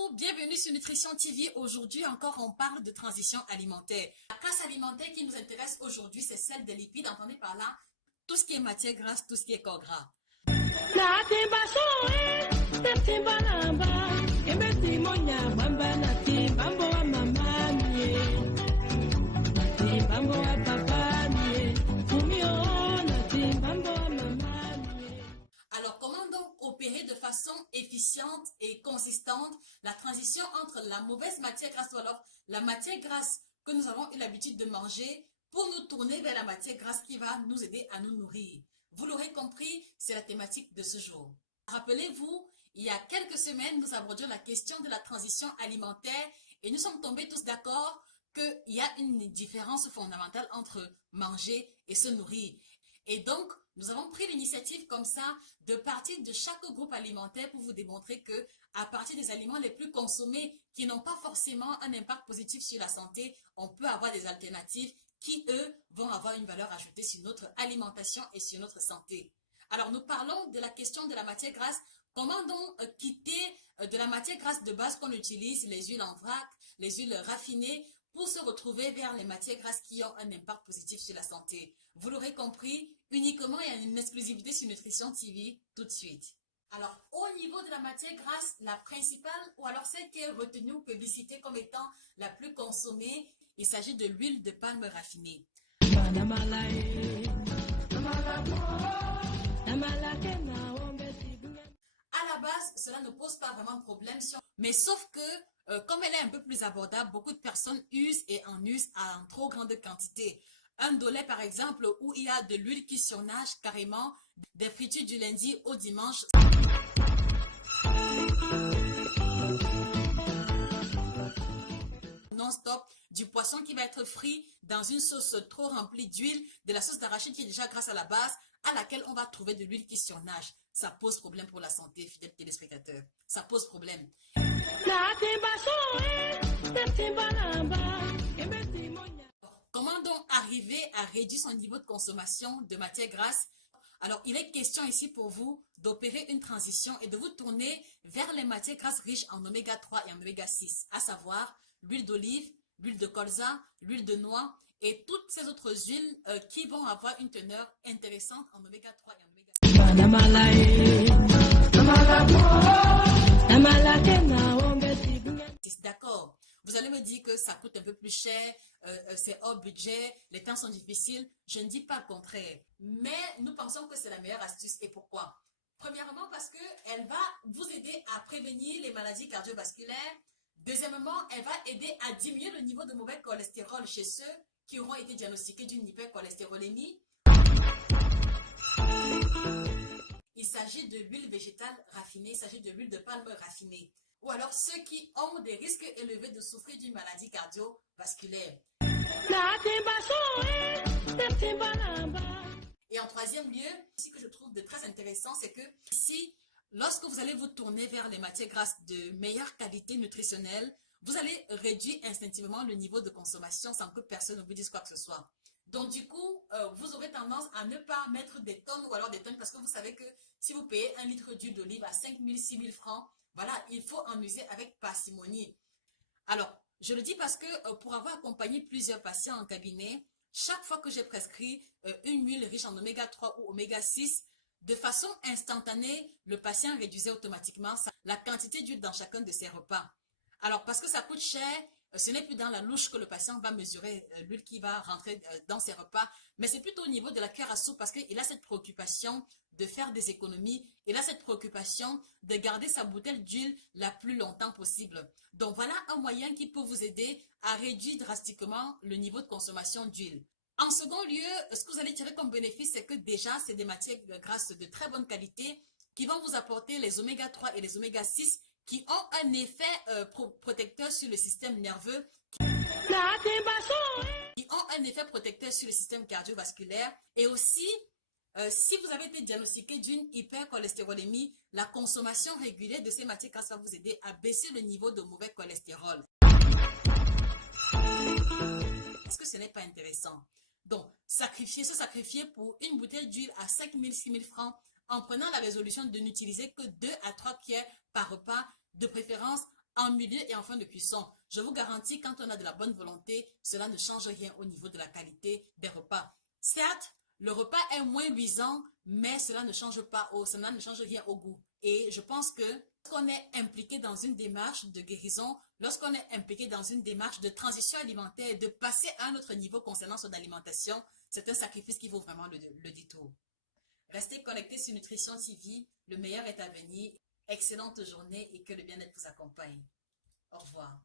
Bonjour, bienvenue sur Nutrition TV. Aujourd'hui encore, on parle de transition alimentaire. La classe alimentaire qui nous intéresse aujourd'hui, c'est celle des lipides. Entendez par là tout ce qui est matière grasse, tout ce qui est corps gras. Alors, comment donc opérer de façon efficiente et consistante la transition entre la mauvaise matière grasse ou alors la matière grasse que nous avons eu l'habitude de manger pour nous tourner vers la matière grasse qui va nous aider à nous nourrir? Vous l'aurez compris, c'est la thématique de ce jour. Rappelez-vous, il y a quelques semaines, nous abordions la question de la transition alimentaire et nous sommes tombés tous d'accord qu'il y a une différence fondamentale entre manger et se nourrir. Et donc, nous avons pris l'initiative comme ça de partir de chaque groupe alimentaire pour vous démontrer que à partir des aliments les plus consommés qui n'ont pas forcément un impact positif sur la santé, on peut avoir des alternatives qui, eux, vont avoir une valeur ajoutée sur notre alimentation et sur notre santé. Alors, nous parlons de la question de la matière grasse. Comment donc quitter de la matière grasse de base qu'on utilise, les huiles en vrac, les huiles raffinées, pour se retrouver vers les matières grasses qui ont un impact positif sur la santé? Vous l'aurez compris, uniquement et en exclusivité sur Nutrition TV, tout de suite. Alors, au niveau de la matière grasse, la principale, ou alors celle qui est retenue ou publicitée comme étant la plus consommée, il s'agit de l'huile de palme raffinée. À la base, cela ne pose pas vraiment de problème, mais sauf que, comme elle est un peu plus abordable, beaucoup de personnes usent et en usent en trop grande quantité. Un dollar, par exemple, où il y a de l'huile qui surnage carrément, des fritures du lundi au dimanche. Non-stop, du poisson qui va être frit dans une sauce trop remplie d'huile, de la sauce d'arachide qui est déjà grasse à la base, à laquelle on va trouver de l'huile qui surnage. Ça pose problème pour la santé, fidèles téléspectateurs. Ça pose problème. Comment donc arriver à réduire son niveau de consommation de matière grasse? Alors, il est question ici pour vous d'opérer une transition et de vous tourner vers les matières grasses riches en oméga 3 et en oméga 6, à savoir l'huile d'olive, l'huile de colza, l'huile de noix et toutes ces autres huiles qui vont avoir une teneur intéressante en oméga 3 et en oméga 6. D'accord. Vous allez me dire que ça coûte un peu plus cher, c'est hors budget, les temps sont difficiles. Je ne dis pas le contraire. Mais nous pensons que c'est la meilleure astuce. Et pourquoi? Premièrement, parce qu'elle va vous aider à prévenir les maladies cardiovasculaires. Deuxièmement, elle va aider à diminuer le niveau de mauvais cholestérol chez ceux qui auront été diagnostiqués d'une hypercholestérolémie. Il s'agit de l'huile végétale raffinée, il s'agit de l'huile de palme raffinée. Ou alors ceux qui ont des risques élevés de souffrir d'une maladie cardiovasculaire. Et en troisième lieu, ce que je trouve de très intéressant, c'est que ici, lorsque vous allez vous tourner vers les matières grasses de meilleure qualité nutritionnelle, vous allez réduire instinctivement le niveau de consommation sans que personne ne vous dise quoi que ce soit. Donc du coup, vous aurez tendance à ne pas mettre des tonnes ou alors des tonnes parce que vous savez que si vous payez 1 litre d'huile d'olive à 5 000, 6 000 francs, voilà, il faut en user avec parcimonie. Alors, je le dis parce que pour avoir accompagné plusieurs patients en cabinet, chaque fois que j'ai prescrit une huile riche en oméga 3 ou oméga 6, de façon instantanée, le patient réduisait automatiquement la quantité d'huile dans chacun de ses repas. Alors, parce que ça coûte cher, ce n'est plus dans la louche que le patient va mesurer l'huile qui va rentrer dans ses repas, mais c'est plutôt au niveau de la cuillère à soupe parce qu'il a cette préoccupation de faire des économies, il a cette préoccupation de garder sa bouteille d'huile la plus longtemps possible. Donc voilà un moyen qui peut vous aider à réduire drastiquement le niveau de consommation d'huile. En second lieu, ce que vous allez tirer comme bénéfice, c'est que déjà, c'est des matières grasses de très bonne qualité qui vont vous apporter les oméga 3 et les oméga 6 qui ont un effet protecteur sur le système nerveux, qui ont un effet protecteur sur le système cardiovasculaire. Et aussi, si vous avez été diagnostiqué d'une hypercholestérolémie, la consommation régulière de ces matières grasses va vous aider à baisser le niveau de mauvais cholestérol. Est-ce que ce n'est pas intéressant? Donc, se sacrifier pour une bouteille d'huile à 5 000, 6 000 francs en prenant la résolution de n'utiliser que 2 à 3 cuillères par repas, de préférence en milieu et en fin de cuisson. Je vous garantis, quand on a de la bonne volonté, cela ne change rien au niveau de la qualité des repas. Certes, le repas est moins luisant, mais cela ne change rien au goût. Et je pense que lorsqu'on est impliqué dans une démarche de guérison, lorsqu'on est impliqué dans une démarche de transition alimentaire, de passer à un autre niveau concernant son alimentation, c'est un sacrifice qui vaut vraiment le détour. Restez connectés sur Nutrition TV, le meilleur est à venir. Excellente journée et que le bien-être vous accompagne. Au revoir.